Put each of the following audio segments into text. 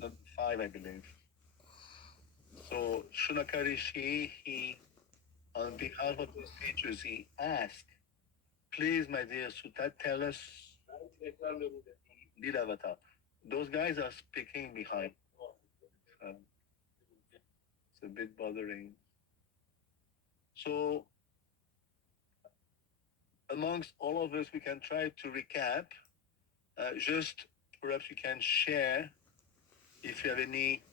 not 5, I believe. So Shunaka Rishi, he, on behalf of the sages, he asked, please, my dear Sutta, tell us the avatar. Those guys are speaking behind. It's a bit bothering. So, amongst all of us, we can try to recap. Just perhaps you can share if you have any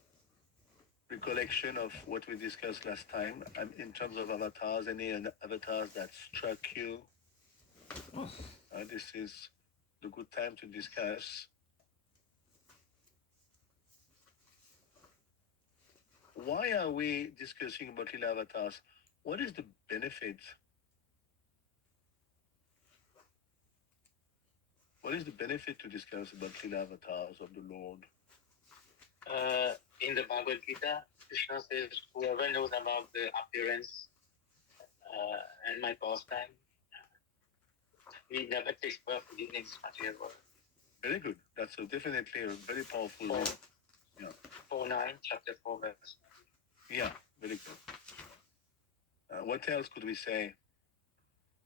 recollection of what we discussed last time in terms of avatars, any avatars that struck you. This is the good time to discuss. Why are we discussing about Lila avatars? What is the benefit? What is the benefit to discuss about Lila avatars of the Lord? In the Bhagavad Gita, Krishna says, whoever knows about the appearance and my pastime, he never takes birth in this material world. Very good. That's definitely a very powerful. Yeah. 4:9, chapter 4, verse. Yeah, very good. What else could we say?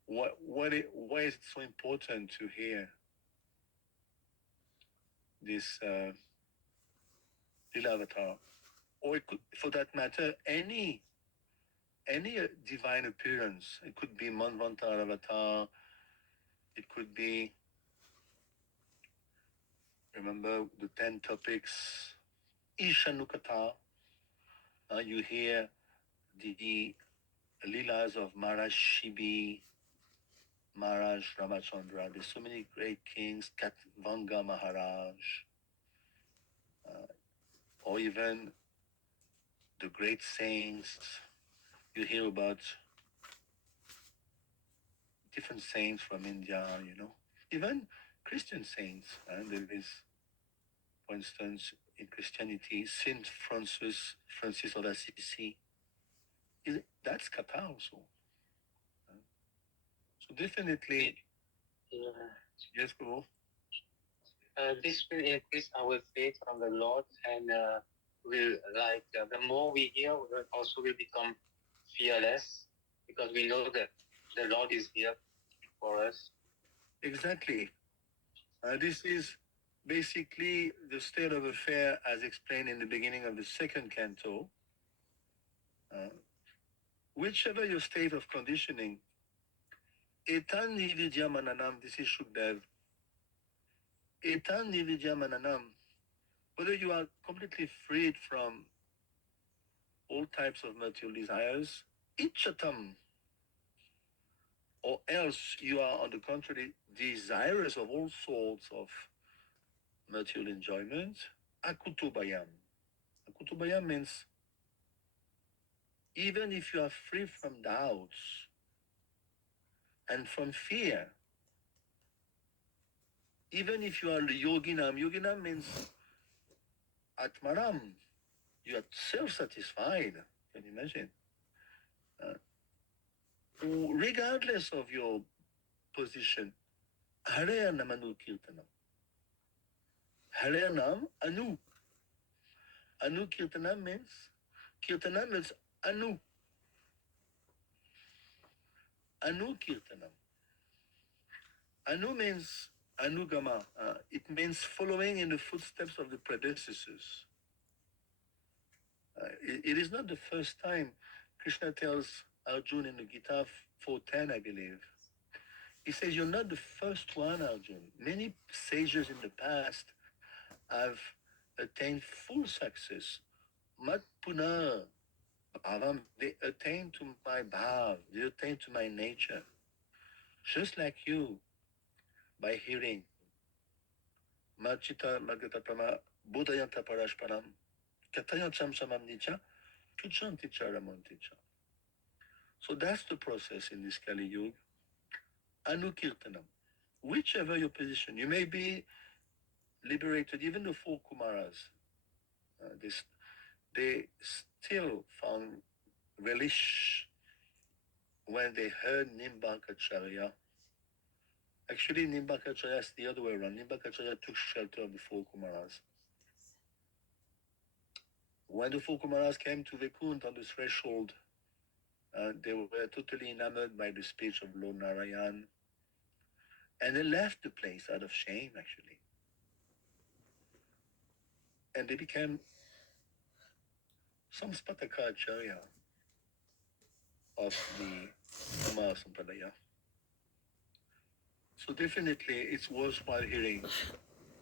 Why is it so important to hear this Lila avatar, or it could, for that matter, any divine appearance? It could be Manvantar avatar. It could be, remember the 10 topics, Ishanukata. You hear the Leelas of Maharaj Shibi, Maharaj Ramachandra. There's so many great kings, Katvanga Maharaj, or even the great saints. You hear about different saints from India, even Christian saints. And there is, for instance, in Christianity, Saint Francis of Assisi. That's Kata also. So definitely, yes, go. This will increase our faith on the Lord, and the more we hear, we also will become fearless because we know that the Lord is here for us. Exactly. This is basically the state of affair as explained in the beginning of the second canto. Whichever your state of conditioning, etan nividya mananam, this is Shukdev. Etan nividya mananam, whether you are completely freed from all types of material desires, ichatam, or else you are on the contrary desirous of all sorts of material enjoyment, akutubayam. Akutubayam means even if you are free from doubts and from fear, even if you are yoginam means atmaram, you are self-satisfied. Can you imagine? Regardless of your position, Hare Namanu Kirtanam. Hare Nam Anu. Anu Kirtanam means Anu. Anu Kirtanam. Anu means Anugama. It means following in the footsteps of the predecessors. It is not the first time Krishna tells Arjun in the Gita 4:10, I believe. He says, you're not the first one, Arjun. Many sages in the past have attained full success. Mat Puna Bhavam, they attain to my bhav, they attain to my nature. Just like you, by hearing. Machita Magata Prama Budayanta Parashparam Katayancham Samam Nicha Tuchanticha Ramonticha. So that's the process in this Kali Yuga. Anukirtanam. Whichever your position, you may be liberated, even the four Kumaras. They still found relish when they heard Nimbakacharya. Actually, Nimbakacharya is the other way around. Nimbakacharya took shelter of the four Kumaras. When the four Kumaras came to Vaikuntha on the threshold, they were totally enamored by the speech of Lord Narayan, and they left the place out of shame, actually. And they became some Spatakacharya of the Kumara Sampradaya. So definitely it's worthwhile hearing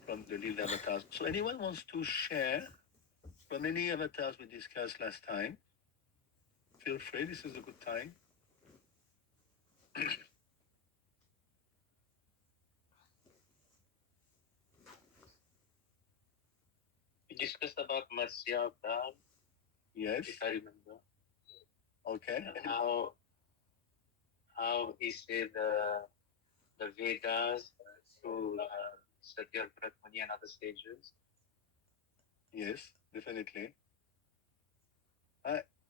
from the Lila avatars. So anyone wants to share from any avatars we discussed last time, feel free, this is a good time. We discussed about Matsya Avatar, Yes, if I remember. okay. And how he said the Vedas through Satya Brahmani and other stages. Yes, definitely.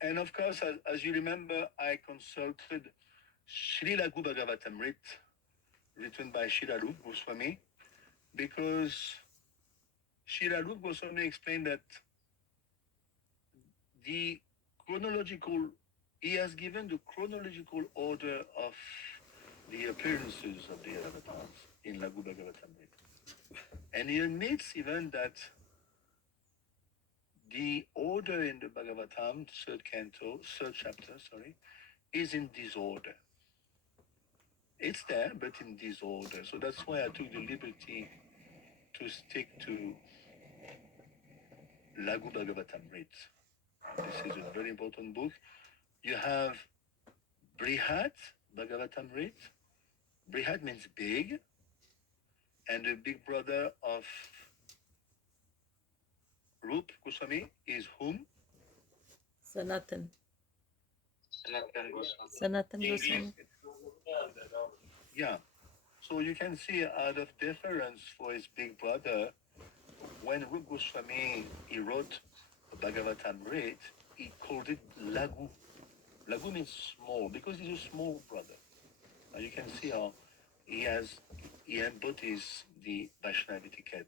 And of course, as you remember, I consulted Sri Lagu Bhagavatamrit, written by Shiralu Goswami, because Shiralu Goswami explained that the chronological, he has given the chronological order of the appearances of the avatars in Lagu Bhagavatamrit. And he admits even that the order in the Bhagavatam, third canto, third chapter, is in disorder. It's there, but in disorder. So that's why I took the liberty to stick to Lagu Bhagavatamrit. This is a very important book. You have Brihat Bhagavatamrit. Brihat means big, and the big brother of Rup Goswami is whom? Sanatan. Sanatana Goswami. Sanatan Goswami. Yeah. So you can see out of deference for his big brother, when Rup Goswami he wrote Bhagavatamrit, he called it Lagu. Lagu means small because he's a small brother. And you can see how he embodies the Vaishnava etiquette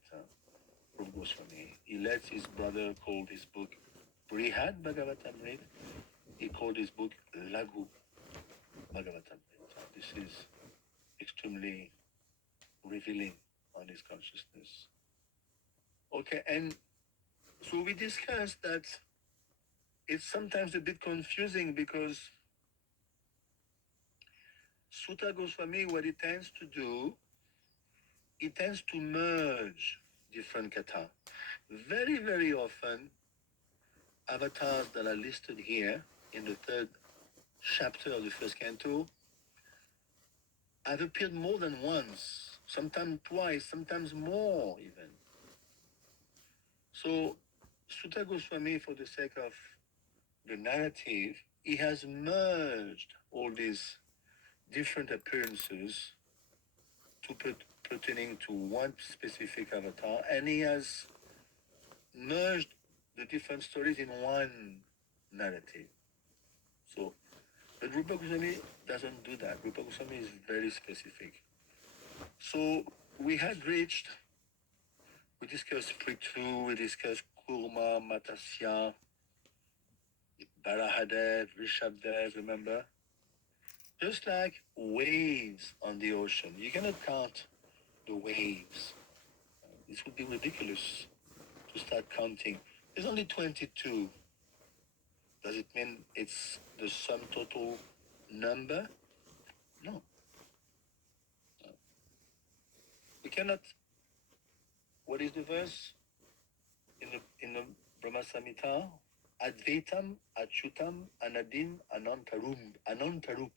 from Goswami. He lets his brother call his book Brihad Bhagavatamrit. He called his book Lagu Bhagavatamrit. This is extremely revealing on his consciousness. Okay, and so we discussed that it's sometimes a bit confusing because Sutta Goswami, what he tends to do, he tends to merge different kata. Very, very often, avatars that are listed here in the third chapter of the first canto have appeared more than once, sometimes twice, sometimes more even. So, Sutta Goswami, for the sake of the narrative, he has merged all these different appearances to pertaining to one specific avatar, and he has merged the different stories in one narrative. So, but Rupa Goswami doesn't do that. Rupa Goswami is very specific. So we discussed Prithu, we discussed Kurma, Matasya, Barahadev, Rishabdev, remember? Just like waves on the ocean. You cannot count the waves. This would be ridiculous to start counting. There's only 22. Does it mean it's the sum total number? No. We cannot. What is the verse in the Brahma Samhita? Advaitam, Achyutam, Anadim, Anantarup.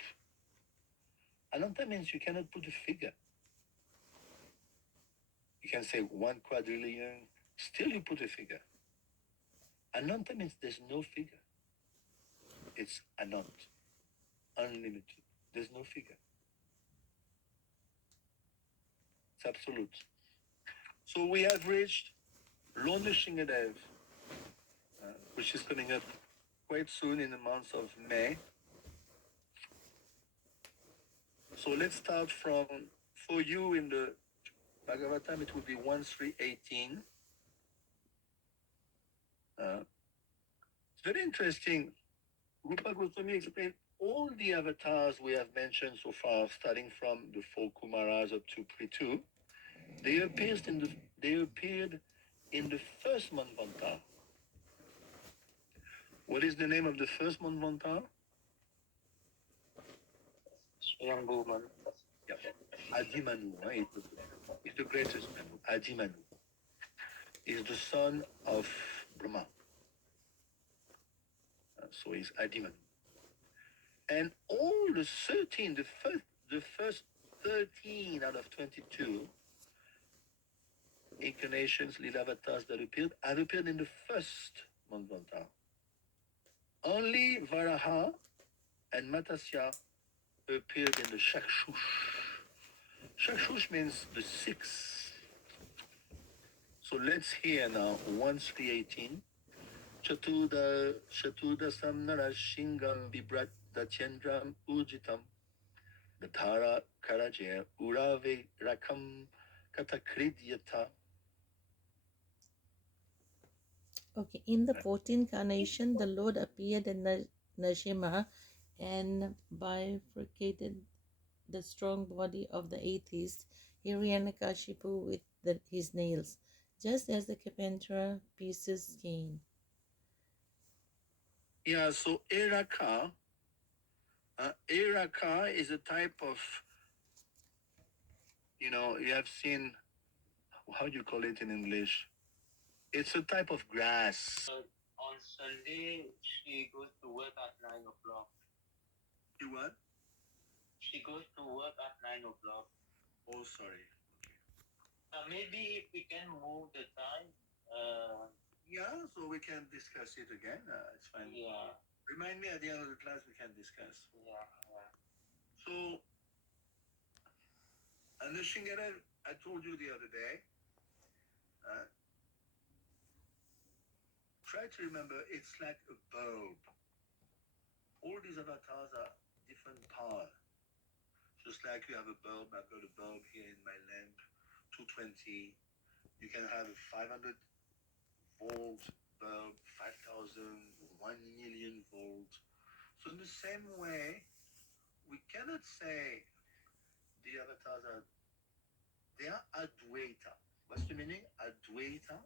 Ananta means you cannot put a figure. You can say 1 quadrillion, still you put a figure. Ananta means there's no figure. It's Anant, unlimited. There's no figure. It's absolute. So we have reached Lord Shingadev, which is coming up quite soon in the month of May. So let's start from, for you in the Bhagavatam, it would be 1.3.18. Very interesting. Rupa Goswami explained all the avatars we have mentioned so far, starting from the four Kumaras up to Prithu. They appeared in the first Manvantara. What is the name of the first Manvantara? Swayambhu Manu. Yeah. Adimanu, right? It's the greatest Manu. Adimanu is the son of Brahma. So he's Adimanu. And all the 13, the first 13 out of 22 incarnations, Lilavatars that appeared, have appeared in the first Manvantara. Only Varaha and Matsya appeared in the Shakshush. Shakshush means the sixth. So let's hear now 1:3:18. Chaturda Samnara Vibrat Dachendram Ujitam Datara Karaje Urave Rakam Katakridyata. Okay, in the 14th incarnation, the Lord appeared in Nrsimha and bifurcated the strong body of the atheist Hiranyakashipu with his nails, just as the carpenter pieces Cain. Yeah, so Eraka is a type of, you have seen, how do you call it in English? It's a type of grass. On Sunday, she goes to work at 9 o'clock. You what? She goes to work at 9 o'clock. Oh, sorry. Maybe if we can move the time. Yeah, so we can discuss it again. It's fine. Yeah. Remind me at the end of the class we can discuss. Yeah. So, and the Shingara, I told you the other day, try to remember it's like a bulb. All these avatars are different power. Just like you have a bulb, I've got a bulb here in my lamp, 220. You can have a 500 volt bulb, 5,000, 1 million volts. So in the same way, we cannot say the avatars they are Advaita. What's the meaning? Advaita?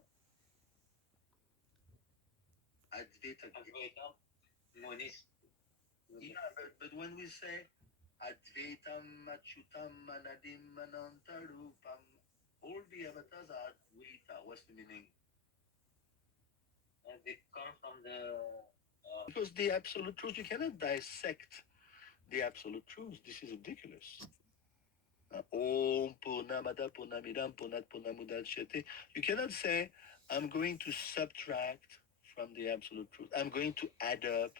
Advaita, monist. Yeah, but when we say Advaitam, Achyutam, Anadim, Anantarupam, all the avatars are Advaita. What's the meaning? They come from the. Because the absolute truth, you cannot dissect the absolute truth. This is ridiculous. Om Purnamada Purnamidam Purnat Purnamudachyate. You cannot say, I'm going to subtract from the absolute truth. I'm going to add up.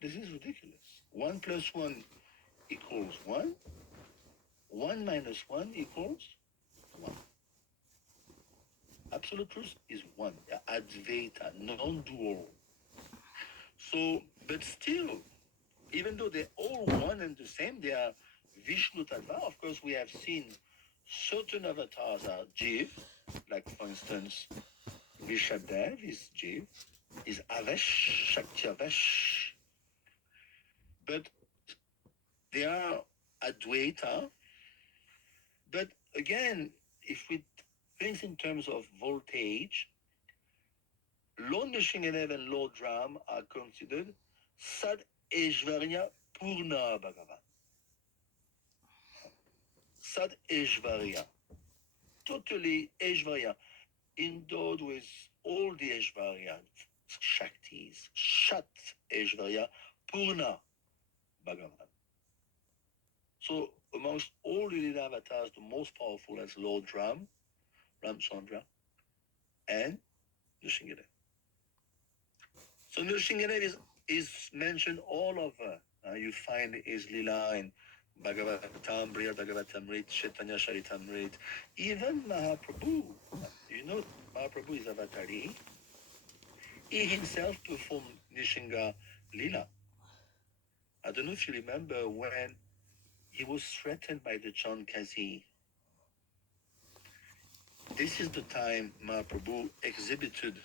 This is ridiculous. 1 plus 1 equals 1. 1 minus 1 equals 1. Absolute truth is 1. Advaita, non-dual. So, but still, even though they're all one and the same, they are Vishnu Tattva. Of course, we have seen certain avatars are Jiv, like for instance, Rishabdev is Jiv, is Avesh, Shakti Avesh. But they are Advaita. But again, if we think in terms of voltage, Lord Nishingadev and Lord Ram are considered Sad Eshvarya Purna Bhagavan. Sad Eshvarya. Totally Eshvarya. Endowed with all the Eshvarya Shaktis. Shat Eshvarya Purna Bhagavan. So amongst all the Lila avatars, the most powerful is Lord Ram, Ramchandra, and Nrsimhadev. So Nrsimhadev is mentioned all over. You find his Lila in Bhagavatam, Briya Bhagavatamrit, Chaitanya Charitamrit, even Mahaprabhu. You know, Mahaprabhu is Avatari. He himself performed Nishinga Lila. I don't know if you remember when he was threatened by the Chankasi. This is the time Mahaprabhu exhibited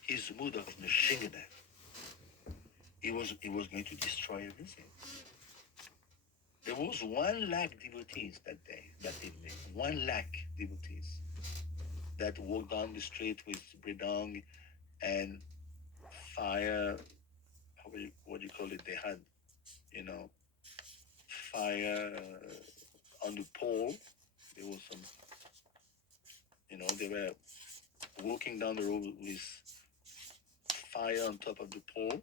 his mood of Nrsimhadev. he was going to destroy everything. There was 1 lakh devotees that day, that evening. 1 lakh devotees that walked down the street with bridong and fire. What do you call it? They had, you know, fire on the pole. There was some, they were walking down the road with fire on top of the pole.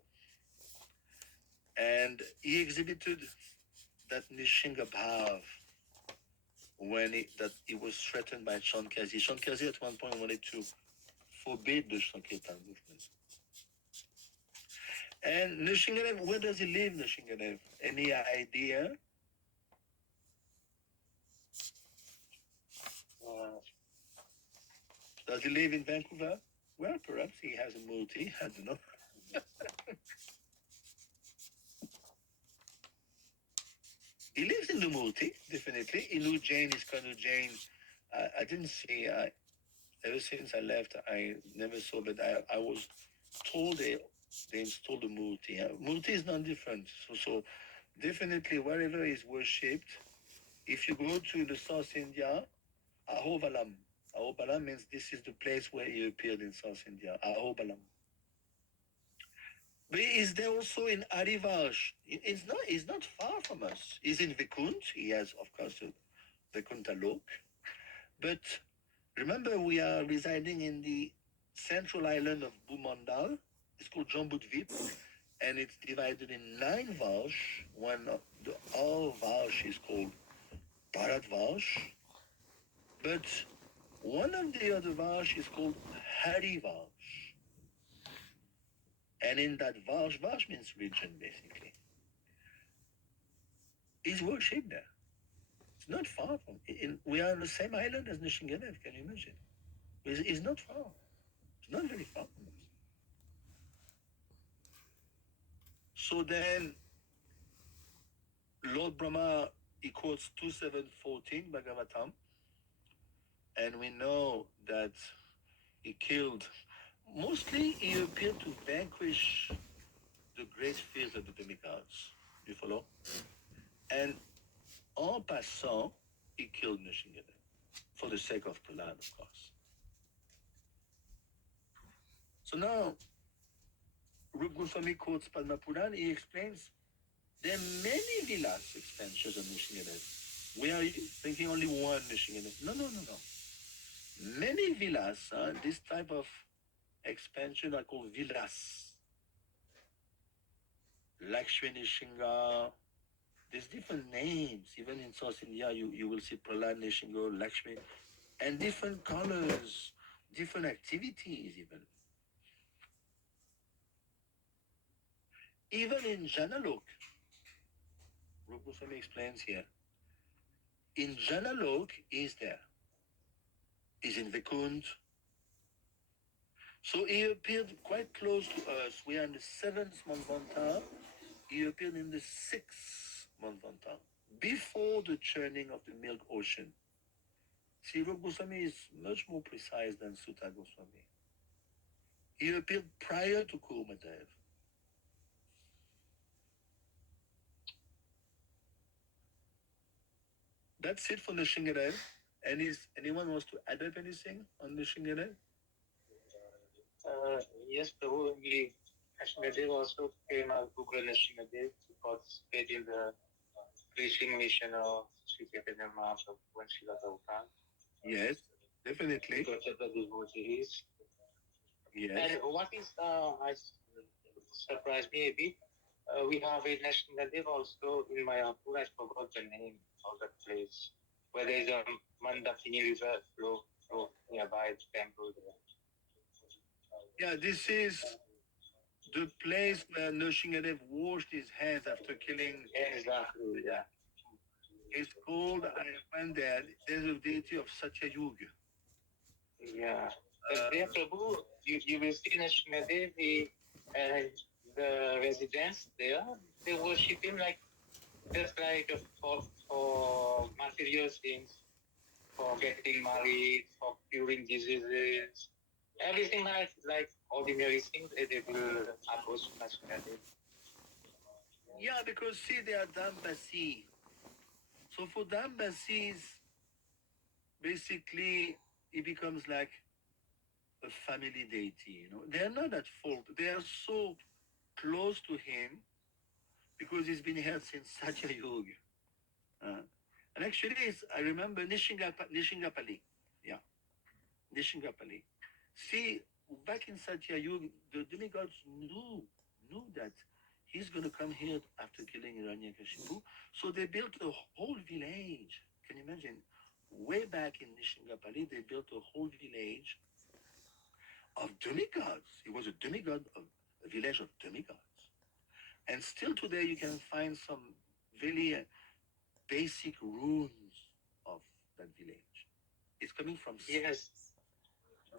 And he exhibited that Nishinga Bhav when he was threatened by Shankazi. Shankazi at one point wanted to forbid the Sankirtan movement. And Nishingadev, where does he live, Nishingadev? Any idea? Does he live in Vancouver? Well, perhaps he has a multi. I don't know. He lives in the multi, definitely. Inu Jain is Kanu Jain. I didn't see, ever since I left, I never saw, but I was told they installed the multi. Multi is not different. So definitely wherever is worshipped, if you go to the South India, Ahobalam. Ahobalam means this is the place where he appeared in South India. Ahobalam. But is there also in Arivash? It's not far from us. He's in Vikunt. He has, of course, Vikunta Lok. But remember, we are residing in the central island of Bhumandal. It's called Jambudvip, and it's divided in 9 Vash. One of the all Vash is called Bharatvash, but one of the other Vash is called Harivash. And in that Vash means region, basically. Is worshipped there. It's not far from. We are on the same island as Nishingadev. Can you imagine? It's not far. It's not very far from us. So then, Lord Brahma, he quotes 2714 Bhagavatam, and we know that he killed. Mostly, he appeared to vanquish the great fears of the demigods. You follow? And en passant, he killed Nishingadev for the sake of Prahlad, of course. So now, Rup Goswami quotes Padma Puran. He explains there are many vilas expansions of Nishingadev. We are thinking only one Nishingadev. No. Many villas, this type of expansion are called villas. Lakshmi Nishinga. There's different names. Even in South India, you will see Prahlad Nishinga, Lakshmi, and different colors, different activities even. Even in Janalok, Rup Goswami explains here, in Janalok is there, is in Vikunt. So he appeared quite close to us. We are in the 7th Manvantara. He appeared in the 6th Manvantara, before the churning of the milk ocean. See, Rup Goswami is much more precise than Sutta Goswami. He appeared prior to Kurmadev. That's it for Nishingadev. Anyone wants to add up anything on Nishingadev? Yes, Prabhu, Nishingadev also came out to Nishingadev to participate in the preaching mission of Sri Chaitanya Mahaprabhu and Srila Prabhupada. Yes, definitely. Yes. And what is surprised me a bit, we have a Nishingadev also in Mayapur. I forgot the name of that place, where there is a Mandakini river flow nearby the temple there. Yeah, this is the place where Nishingadev washed his hands after killing. Exactly, yeah. It's called, I went there, there's a deity of Satyayuga. Yeah. But there, Prabhu, you will see Nishingadev, the residents there, they worship him just like for material things, for getting married, for curing diseases, everything like ordinary things they will approach Nishingadev. Yeah, because see, they are Dambasi. So for Dambasis, basically, it becomes like a family deity. They're not at fault. They are so close to him because he's been here since Satya Yuga. And actually, I remember Nishingapali. Yeah, Nishingapali. See, back in Satya Yuga, the demigods knew that he's going to come here after killing Hiranyakashipu. So they built a whole village. Can you imagine? Way back in Nishingapali, they built a whole village of demigods. It was a demigod, a village of demigods. And still today, you can find some very basic ruins of that village. It's coming from Yes,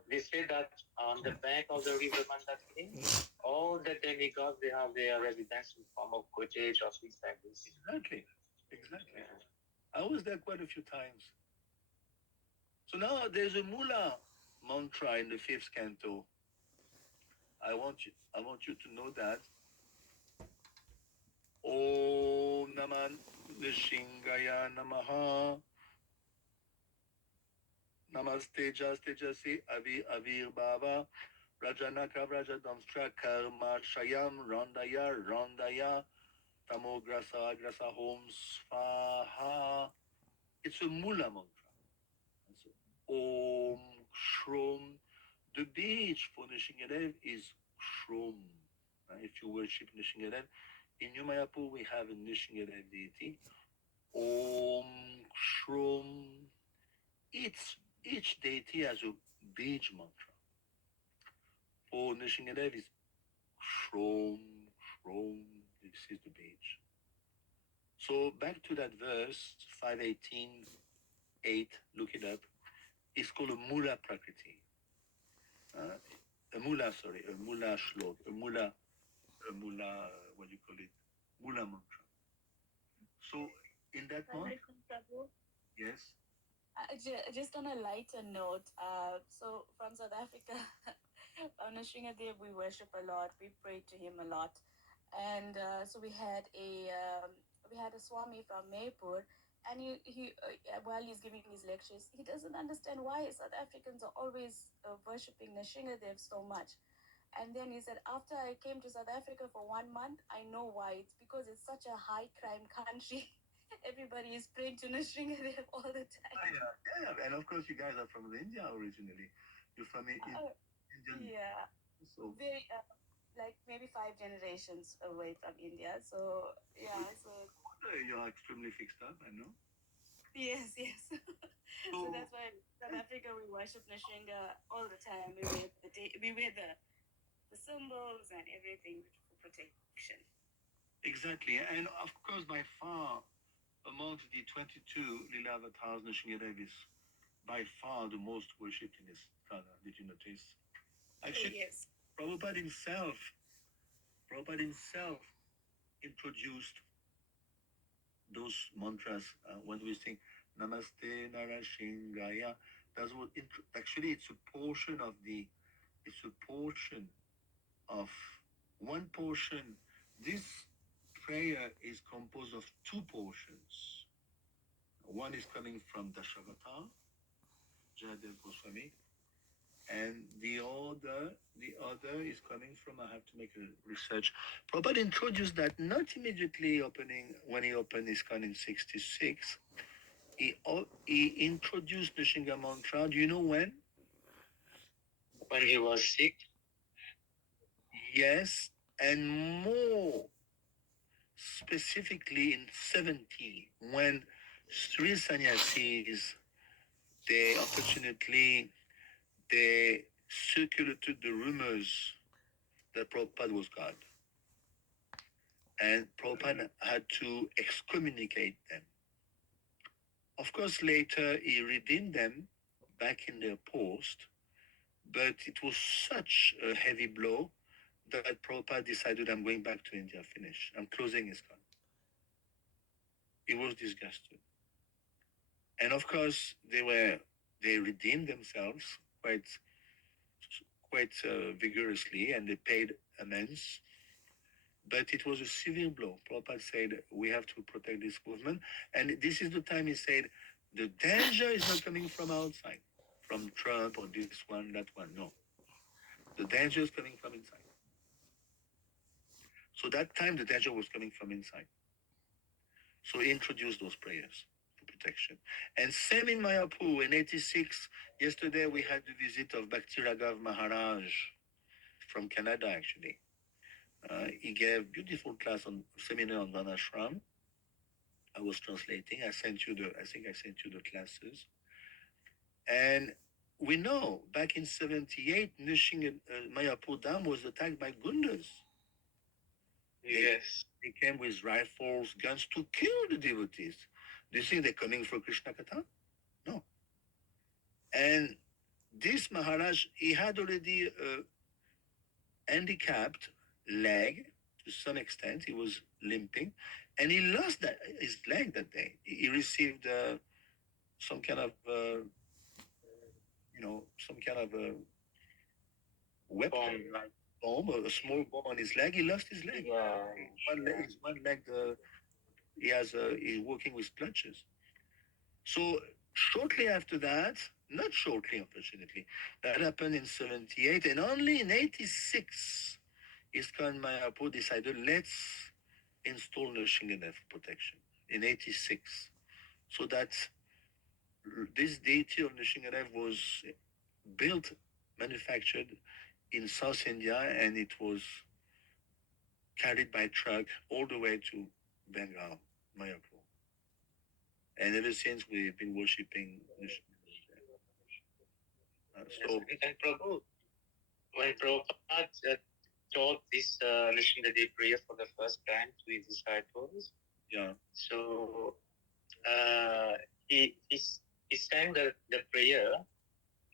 they say that on the bank of the river Mandakini, all the demigods they have their residence in form of cottage or things like this. Exactly. I was there quite a few times. So now there's a Mula mantra in the fifth canto. I want you to know that. Om Naman Nishingaya Namaha. Namaste Jastejasi Avir Baba. Rajanaka Rajadamstra Karma Shayam Randaya Tamograsa Grasa Hom Svaha. It's a Mula mantra. It's Om Shrom. The beach for Nishingadev is Shrom. If you worship Nishingadev, in Umayapur we have a Nishingadev deity. Om Shrom. Each deity has a beach mantra. For Nishingadev is Shrom, Shrom. This is the beach. So back to that verse, 518:8. Look it up. It's called a Mula Prakriti. A Mula Shlok, what do you call it? Mula mantra. So in that month, yes, Just on a lighter note, so from South Africa, on Sringadev, we worship a lot. We pray to him a lot, and so we had a Swami from Maypur, and he while he's giving his lectures, he doesn't understand why South Africans are always worshiping Sringadev so much. And then he said, after I came to South Africa for 1 month, I know why. It's because it's such a high crime country. Everybody is praying to Nrsimhadev all the time. yeah. And of course, you guys are from India originally. You're from Indian. Yeah, So very like maybe 5 generations away from India. So yeah, so you are extremely fixed up, I know. yes. So that's why in South Africa we worship Nrsimha all the time. We wear the symbols and everything for protection. Exactly. And of course, by far, amongst the 22 Lila avatars, Nrsimhadev is by far the most worshipped in this Kala. Did you notice? Actually, yes. Prabhupada himself introduced those mantras when we sing Namaste Narashingaya. Actually, it's a portion of one portion. This prayer is composed of two portions. One is coming from Dashavata, Jayadev Goswami, and the other is coming from, I have to make a research. Prabhupada introduced that not immediately when he opened ISKCON in 66. He introduced the Shinga mantra. Do you know when? When he was sick? Yes, and more specifically in 70, when three sannyasis, unfortunately, they circulated the rumors that Prabhupada was God. And Prabhupada had to excommunicate them. Of course, later he redeemed them back in their post, but it was such a heavy blow that Prabhupada decided, I'm going back to India, finish. I'm closing ISKCON. He was disgusted. And of course, they redeemed themselves quite vigorously, and they paid amends. but it was a severe blow. Prabhupada said, we have to protect this movement. And this is the time he said, the danger is not coming from outside, from Trump or this one, that one. No. The danger is coming from inside. So that time, the danger was coming from inside. So he introduced those prayers for protection. And same in Mayapur in 86. Yesterday, we had the visit of Bhakti Raghav Maharaj from Canada, actually. He gave beautiful class on seminar on Vanashram. I was translating. I think I sent you the classes. And we know back in 78, Nishing Mayapur Dam was attacked by Gundas. Yes. They came with rifles, guns to kill the devotees. Do you think they're coming for Krishna Katha? No. And this Maharaj, he had already a handicapped leg to some extent. He was limping, and he lost his leg that day. He received some kind of, some kind of a weapon, like bomb, a small bomb on his leg. He lost his leg. Yeah. One leg. He's working with clutches. So shortly after that, not shortly, unfortunately, that happened in 78, and only in 86, ISKCON Mayapur decided, let's install Nrsimhadev protection in 86. So that this deity of Nrsimhadev was built, manufactured in South India, and it was carried by truck all the way to Bengal, Mayapur. And ever since, we've been worshipping Nrsimhadev. And Prabhu, when Prabhupada taught this Nrsimhadev prayer for the first time to his disciples, yeah, so he sang the prayer,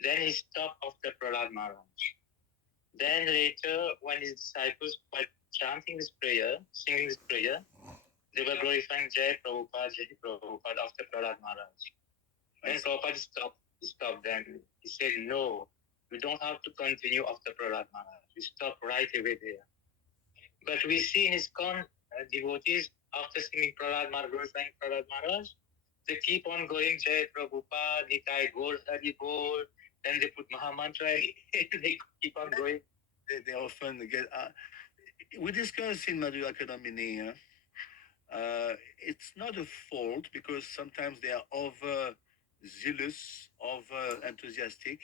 then he stopped after Prahlad Maharaj. Then later, when his disciples were chanting this prayer, singing this prayer, they were glorifying Jai Prabhupada after Prahlad Maharaj. Then Prabhupada stopped them. He said, no, we don't have to continue after Prahlad Maharaj. We stop right away there. But we see in ISKCON devotees, after singing Prahlad Maharaj, glorifying Prahlad Maharaj, they keep on going, Jai Prabhupada, Nitai Gaur Hari Bol, then they put Mahamantra, they keep on going. They often get. We discussed in Madhura Kadambini, it's not a fault because sometimes they are over zealous, over enthusiastic,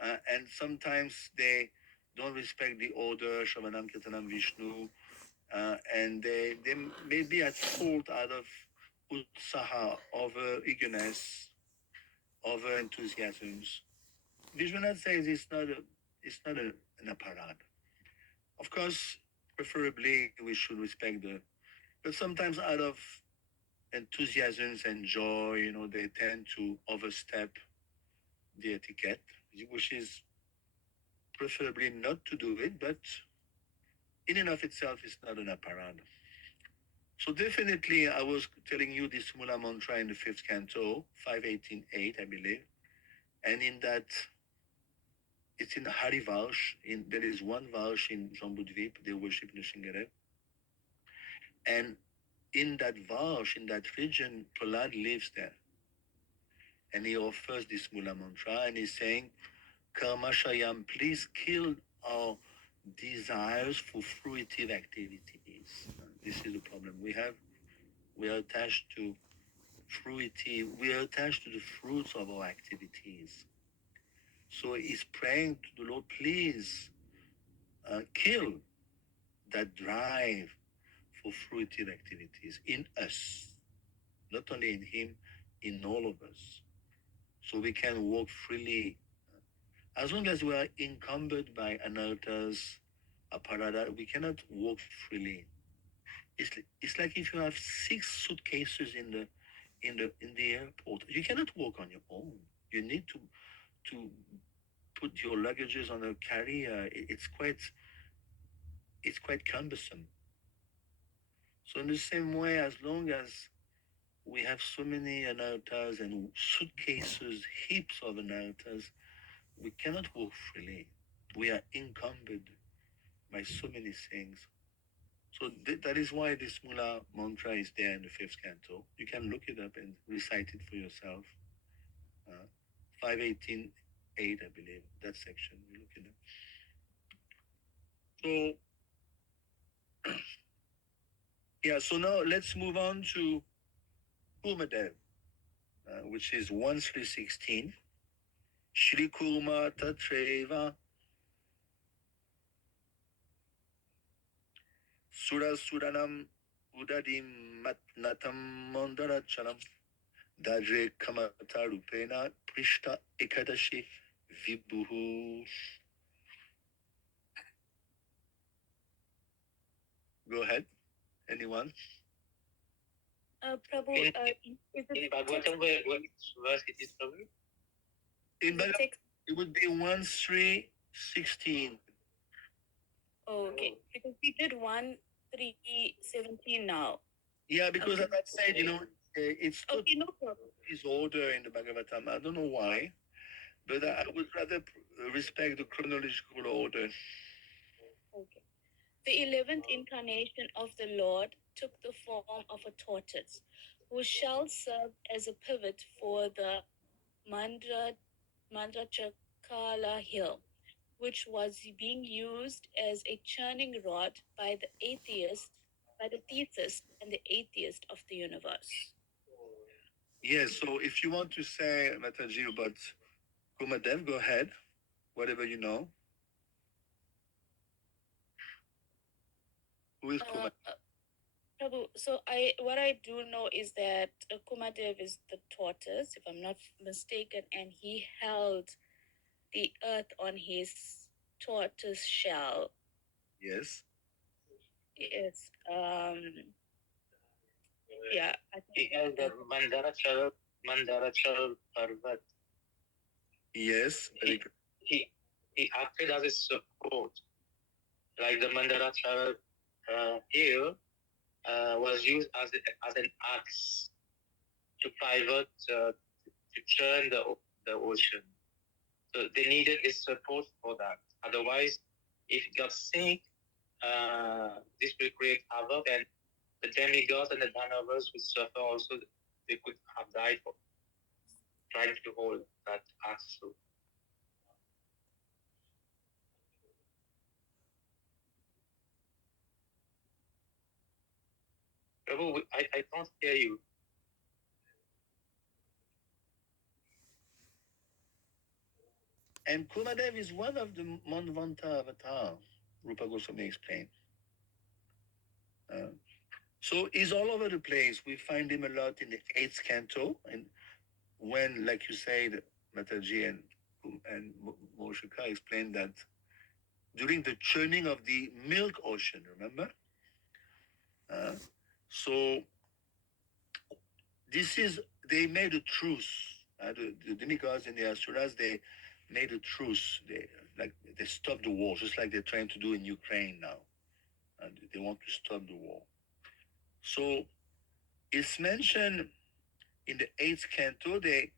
and sometimes they don't respect the order, Shravanam, Kirtanam, Vishnu, and they may be at fault out of utsaha, over eagerness, over enthusiasms. Vishwanath says it's not an aparad. Of course, preferably we should respect but sometimes out of enthusiasms and joy, they tend to overstep the etiquette, which is preferably not to do it, but in and of itself is not an aparad. So definitely, I was telling you this Mula mantra in the fifth canto, 518.8, I believe, and in that, it's in Hari Valsh. There is one Valsh in Jambudvip, they worship Nrsimhadev. And in that Valsh, in that region, Prahlad lives there. And he offers this Mula mantra, and he's saying, Karmashayam, please kill our desires for fruitive activities. This is the problem we have. We are attached to fruitive, we are attached to the fruits of our activities. So he's praying to the Lord, please kill that drive for fruitive activities in us, not only in him, in all of us. So we can walk freely. As long as we are encumbered by anarthas, aparada, we cannot walk freely. It's like if you have 6 suitcases in the airport, you cannot walk on your own. You need to put your luggages on a carrier. It's quite cumbersome. So in the same way, as long as we have so many anarthas and suitcases, heaps of anarthas, we cannot walk freely. We are encumbered by so many things. So that is why this Mula mantra is there in the fifth canto. You can look it up and recite it for yourself. 518.8, I believe, that section. You look it up. So, yeah, so now let's move on to Kurmadev, which is 1316. Shri Kurma Tatreva Sura Suranam Udadim Matnatam Mandarachalam Dajre Kamata Rupena Prishta Ekadashi Vibhuhu. Go ahead. Anyone? Prabhu, In, is it in Bhagavatam, what verse it is, Prabhu? In the Bhagavad, text? it would be 1316. Oh, okay, because we did 1317 now. Yeah, because Okay. as I said, it's not Okay, no problem. his order in the Bhagavatam. I don't know why, but I would rather respect the chronological order. Okay. The 11th incarnation of the Lord took the form of a tortoise, who shall serve as a pivot for the Mandrachakala hill, which was being used as a churning rod by the theist and the atheist of the universe. Yes, so if you want to say, Mataji, about Kumadev, go ahead, whatever you know. Who is Kumadev? Prabhu, so what I do know is that Kumadev is the tortoise, if I'm not mistaken, and he held the earth on his tortoise shell. Yes. Yes. Yeah. I He think held the Mandarachal Parvat. Yes. Very good. He acted as a support, like the Mandarachal hill was used as an axe to pivot, to turn the ocean. So they needed a support for that. Otherwise, if it got sink, this will create havoc, and the demigods and the Danavas would suffer also. They could have died for trying to hold that axle. Prabhu, I can't hear you. And Kumadev is one of the Manvanta avatar, Rupa Goswami explained. So he's all over the place. We find him a lot in the 8th canto, and when, like you said, Mataji and Moshika explained that during the churning of the milk ocean, remember? So they made a truce. The demigods and the Asuras, they made a truce. They stopped the war, just like they're trying to do in Ukraine now. And they want to stop the war. So it's mentioned in the 8th canto, they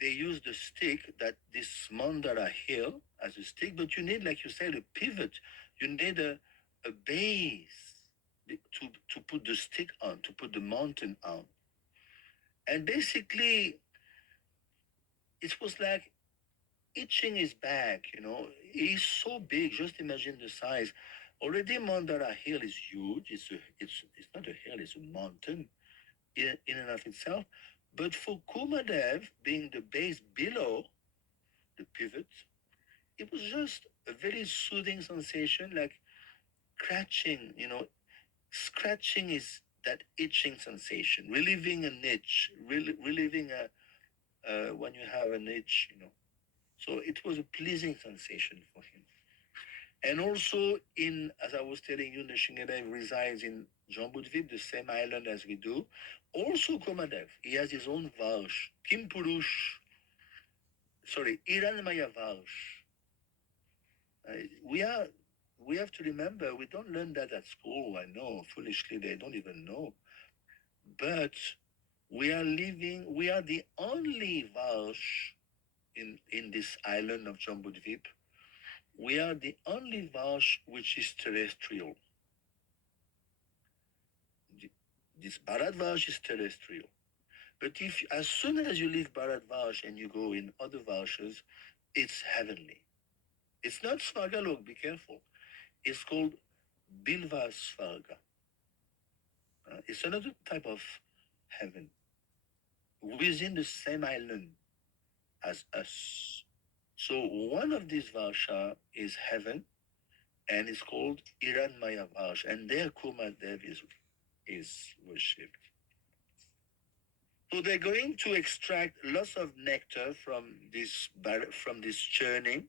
use the stick, that this Mandara hill as a stick, but you need, like you said, a pivot. You need a base to put the stick on, to put the mountain on. And basically, it was like itching his back, He's so big, just imagine the size. Already Mandara hill is huge. It's not a hill, it's a mountain in and of itself. But for Kumadev, being the base below the pivot, it was just a very soothing sensation, like scratching, scratching is that itching sensation, relieving an itch, relieving when you have an itch, So it was a pleasing sensation for him. And also, as I was telling you, Nishingadev resides in Jambudvip, the same island as we do. Also, Komadev, he has his own Valsh, Iranmaya Valsh. We have to remember, we don't learn that at school. I know, foolishly, they don't even know. But we are the only Valsh in this island of Jambudvip. We are the only Valsh which is terrestrial. this Bharadvaj is terrestrial. But if as soon as you leave Bharadvaj and you go in other Varshes, it's heavenly. It's not Svargalok, be careful. It's called Bilva Svarga. It's another type of heaven within the same island as us. So one of these Varsha is heaven, and it's called Iran Maya Varsh, and there Kumadev is worshipped. So they're going to extract lots of nectar from this churning,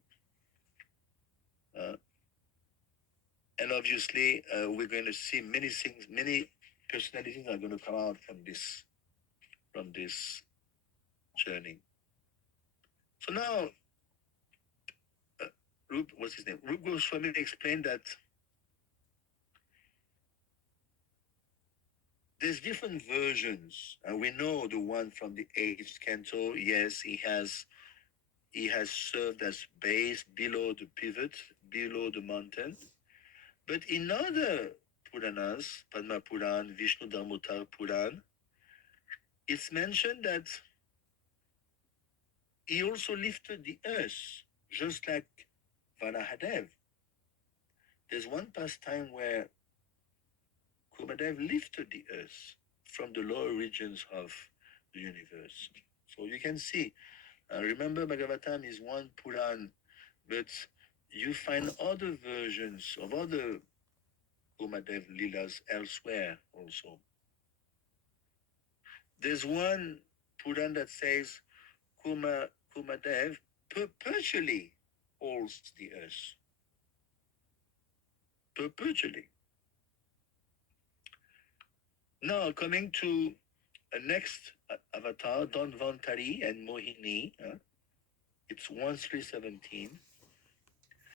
and obviously we're going to see many things. Many personalities are going to come out from this churning. So now, what's his name? Rup Goswami explained that there's different versions, and we know the one from the 8th canto. Yes, he has served as base below the pivot, below the mountain. But in other Puranas, Padma Puran, Vishnu Dharmotar Puran, it's mentioned that he also lifted the earth, just like Vanahadev. There's one pastime where Kumadev lifted the earth from the lower regions of the universe. So you can see, remember Bhagavatam is one Puran, but you find other versions of other Kumadev Leelas elsewhere also. There's one Puran that says Kumadev perpetually holds the earth. Perpetually. Now, coming to a next avatar, Dhanvantari and Mohini. It's 1317.